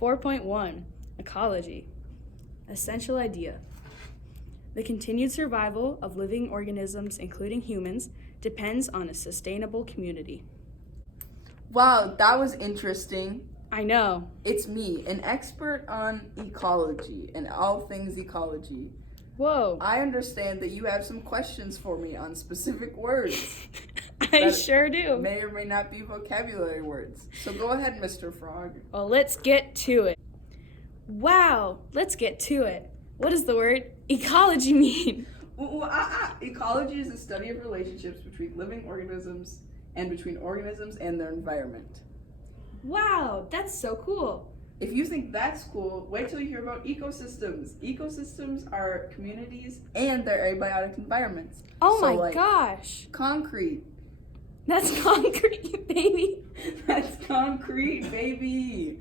4.1 Ecology. Essential idea. The continued survival of living organisms, including humans, depends on a sustainable community. Wow, that was interesting. I know. It's me, an expert on ecology and all things ecology. Whoa. I understand that you have some questions for me on specific words. I that sure do. May or may not be vocabulary words. So go ahead, Mr. Frog. Well, let's get to it. Wow, let's get to it. What does the word ecology mean? Ecology is the study of relationships between living organisms and between organisms and their environment. Wow, that's so cool. If you think that's cool, wait till you hear about ecosystems. Ecosystems are communities and their abiotic environments. Oh So, my gosh. Concrete. That's concrete, baby. That's concrete, baby.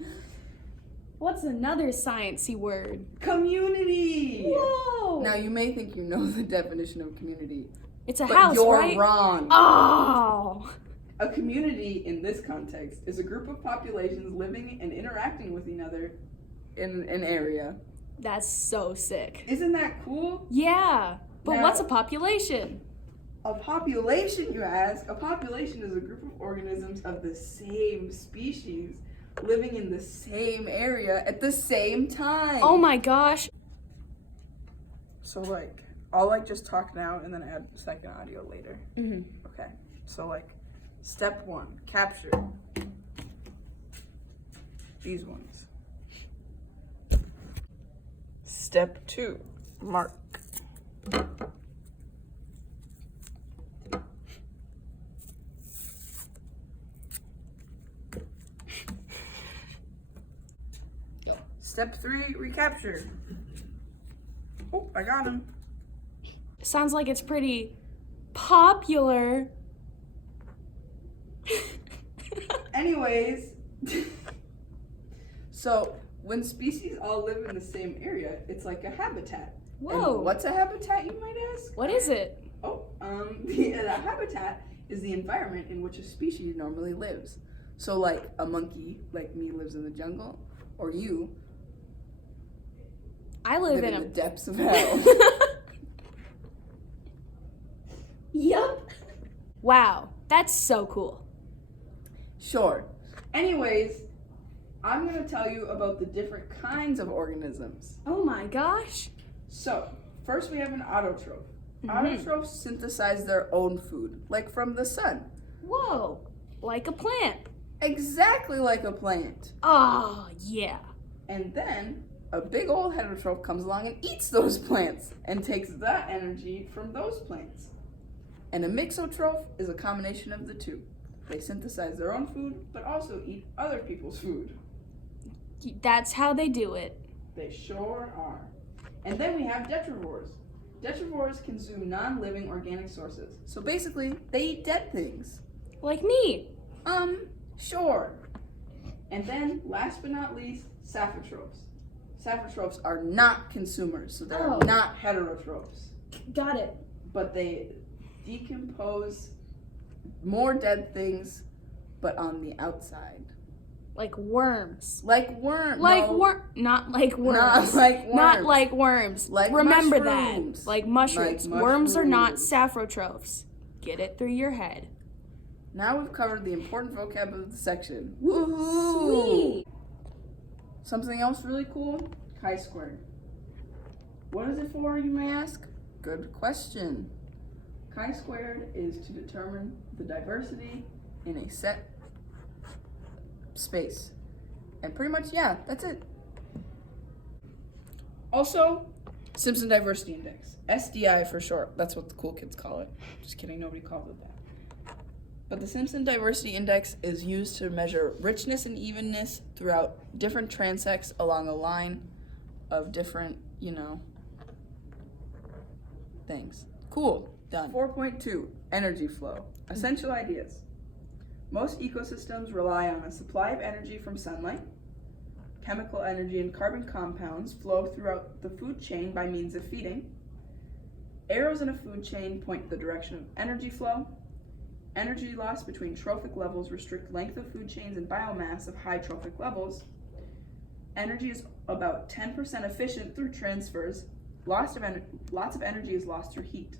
What's another sciencey word? Community. Whoa. Now you may think you know the definition of community, It's a but house, you're right? wrong. Oh. A community, in this context, is a group of populations living and interacting with each other in an area. That's so sick. Isn't that cool? Yeah. But Now- what's a population? A population, you ask? A population is a group of organisms of the same species living in the same area at the same time. Oh my gosh. So, I'll just talk now and then add second audio later. Mm-hmm. Okay. So, step 1, capture these ones. Step 2, mark. Step 3, recapture. Oh, I got him. Sounds like it's pretty popular. Anyways, so when species all live in the same area, it's like a habitat. Whoa. And what's a habitat, you might ask? What is it? The habitat is the environment in which a species normally lives. So a monkey, like me, lives in the jungle, or you I live in the a... depths of hell. Yup. Wow, that's so cool. Sure. Anyways, I'm going to tell you about the different kinds of organisms. Oh my gosh. So, first we have an autotroph. Mhm. Autotrophs synthesize their own food, like from the sun. Whoa, like a plant. Exactly like a plant. Oh, yeah. And then a big old heterotroph comes along and eats those plants and takes that energy from those plants. And a mixotroph is a combination of the two. They synthesize their own food, but also eat other people's food. That's how they do it. They sure are. And then we have detrivores. Detrivores consume non-living organic sources. So basically, they eat dead things. Like me. Sure. And then, last but not least, saphotrophs. Saphotrophs are not consumers, so they're Oh. not heterotrophs. Got it. But they decompose more dead things, but on the outside. Like worms. Like worms. Like no, not like worms. Not like worms. Not like worms. Like Remember mushrooms. that. Like mushrooms. Like Worms are not mushrooms. saphotrophs. Get it through your head. Now we've covered the important vocab of the section. Woohoo! Sweet. Something else really cool? Chi-squared. What is it for, you may ask? Good question. Chi-squared is to determine the diversity in a set space. And pretty much, yeah, that's it. Also, Simpson Diversity Index. SDI for short. That's what the cool kids call it. Just kidding, nobody calls it that. But the Simpson Diversity Index is used to measure richness and evenness throughout different transects along a line of different, things. Cool. Done. 4.2, energy flow. Essential ideas. Most ecosystems rely on a supply of energy from sunlight. Chemical energy and carbon compounds flow throughout the food chain by means of feeding. Arrows in a food chain point the direction of energy flow. Energy loss between trophic levels restrict length of food chains and biomass of high trophic levels. Energy is about 10% efficient through transfers. Lots of energy is lost through heat.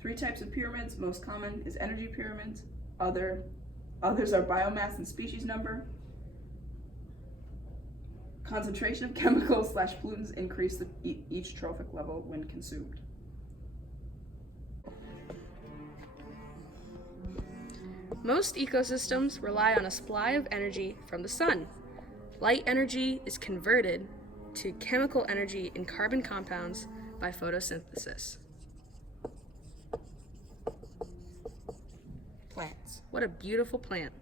3 types of pyramids. Most common is energy pyramids. Others are biomass and species number. Concentration of chemicals / pollutants increase each trophic level when consumed. Most ecosystems rely on a supply of energy from the sun. Light energy is converted to chemical energy in carbon compounds by photosynthesis. Plants. What a beautiful plant.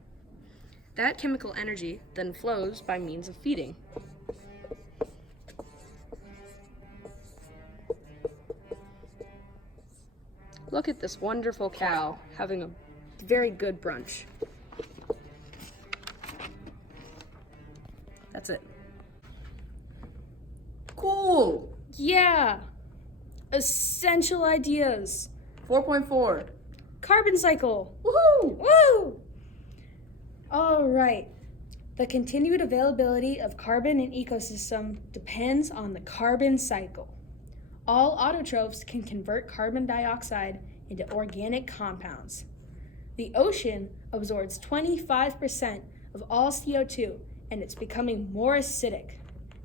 That chemical energy then flows by means of feeding. Look at this wonderful cow having a very good brunch. That's it. Cool. Yeah. Essential ideas. 4.4. Carbon cycle. Woohoo! Woo! All right. The continued availability of carbon in ecosystem depends on the carbon cycle. All autotrophs can convert carbon dioxide into organic compounds. The ocean absorbs 25% of all CO2, and it's becoming more acidic.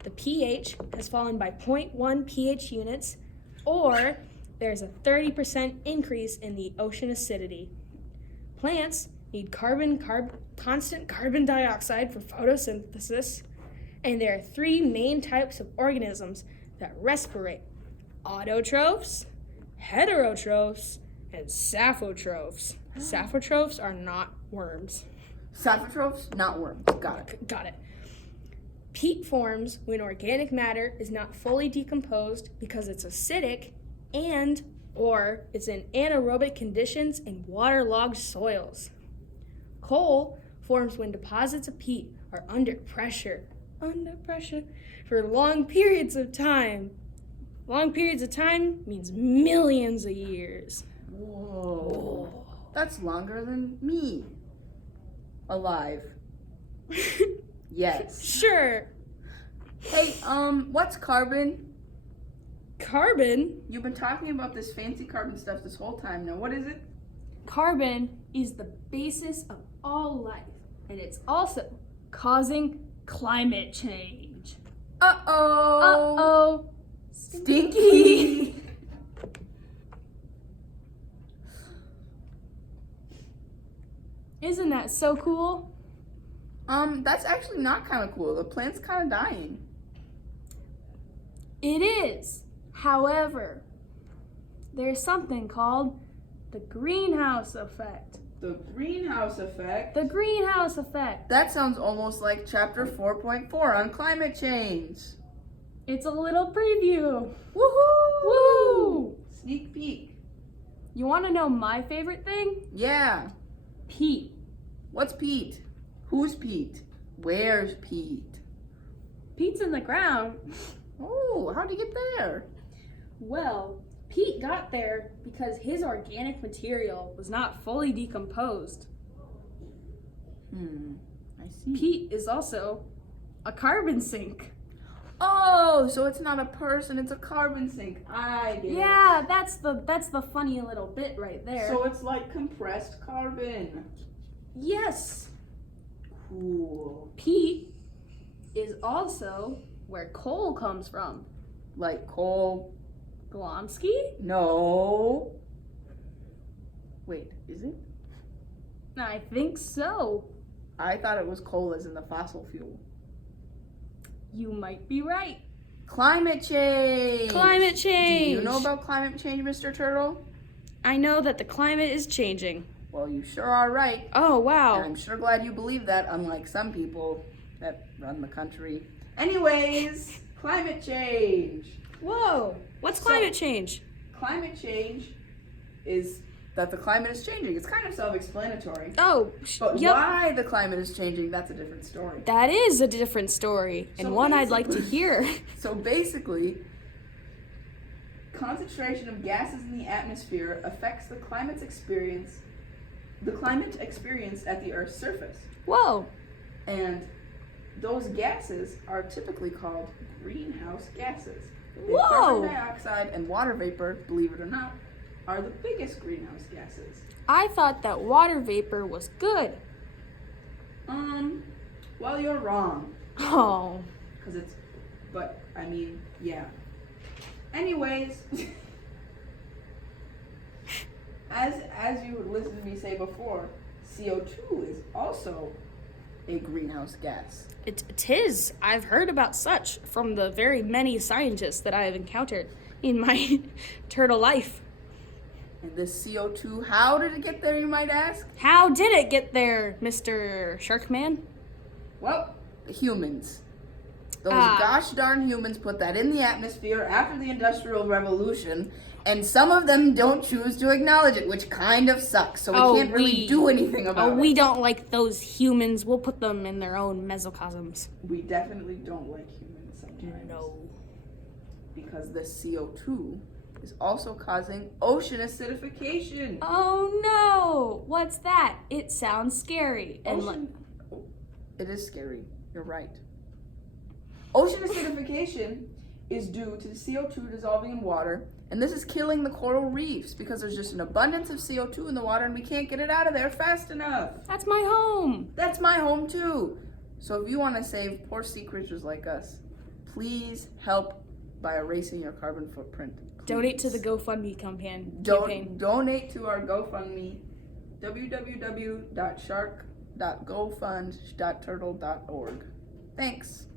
The pH has fallen by 0.1 pH units, or there's a 30% increase in the ocean acidity. Plants need constant carbon dioxide for photosynthesis, and there are 3 main types of organisms that respirate: autotrophs, heterotrophs, and saphotrophs. Saphotrophs are not worms. Saphotrophs, not worms. Got it. Got it. Peat forms when organic matter is not fully decomposed because it's acidic or it's in anaerobic conditions in waterlogged soils. Coal forms when deposits of peat are under pressure for long periods of time. Long periods of time means millions of years. Whoa. That's longer than me. Alive. Yes. Sure. Hey, what's carbon? Carbon? You've been talking about this fancy carbon stuff this whole time. Now, what is it? Carbon is the basis of all life, and it's also causing climate change. Uh-oh. Uh-oh. Stinky. Isn't that so cool? That's actually not kind of cool. The plant's kind of dying. It is. However, there's something called the greenhouse effect. The greenhouse effect? The greenhouse effect. That sounds almost like chapter 4.4 on climate change. It's a little preview. Woohoo! Woo! Sneak peek. You want to know my favorite thing? Yeah. Peat. What's peat? Who's Pete? Where's Pete? Pete's in the ground. Oh, how'd he get there? Well, Pete got there because his organic material was not fully decomposed. I see. Peat is also a carbon sink. Oh, so it's not a person, it's a carbon sink. I get it. Yeah, that's the funny little bit right there. So it's like compressed carbon. Yes. Cool. Peat is also where coal comes from. Like coal? Glomsky? No. Wait, is it? I think so. I thought it was coal as in the fossil fuel. You might be right. Climate change. Climate change. Do you know about climate change, Mr. Turtle? I know that the climate is changing. Well, you sure are right. Oh, And wow. I'm sure glad you believe that, unlike some people that run the country. Anyways, climate change. Whoa. What's climate change? Climate change is that the climate is changing. It's kind of self-explanatory. Oh, But yep. why the climate is changing, that's a different story. That is a different story, and So one I'd like to basically- hear. So basically, concentration of gases in the atmosphere affects the climate experience at the Earth's surface. Whoa. And those gases are typically called greenhouse gases. Whoa! Carbon dioxide and water vapor, believe it or not, are the biggest greenhouse gases. I thought that water vapor was good. Well, you're wrong. Oh. Yeah. Anyways, as you listened to me say before, CO2 is also a greenhouse gas. It is. I've heard about such from the very many scientists that I have encountered in my turtle life. And this CO2, how did it get there, you might ask? How did it get there, Mr. Sharkman? Well, humans. Those gosh darn humans put that in the atmosphere after the Industrial Revolution, and some of them don't choose to acknowledge it, which kind of sucks, so we can't really do anything about it. We don't like those humans. We'll put them in their own mesocosms. We definitely don't like humans sometimes. No. Because the CO2 is also causing ocean acidification. Oh no! What's that? It sounds scary. It is scary. You're right. Ocean acidification is due to the CO2 dissolving in water, and this is killing the coral reefs because there's just an abundance of CO2 in the water and we can't get it out of there fast enough. That's my home. That's my home too. So if you want to save poor sea creatures like us, please help by erasing your carbon footprint. Please. Donate to the GoFundMe campaign. Donate to our GoFundMe, www.shark.gofund.turtle.org. Thanks.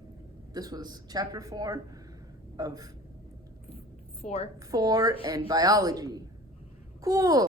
This was chapter 4 of 4 and biology. Cool.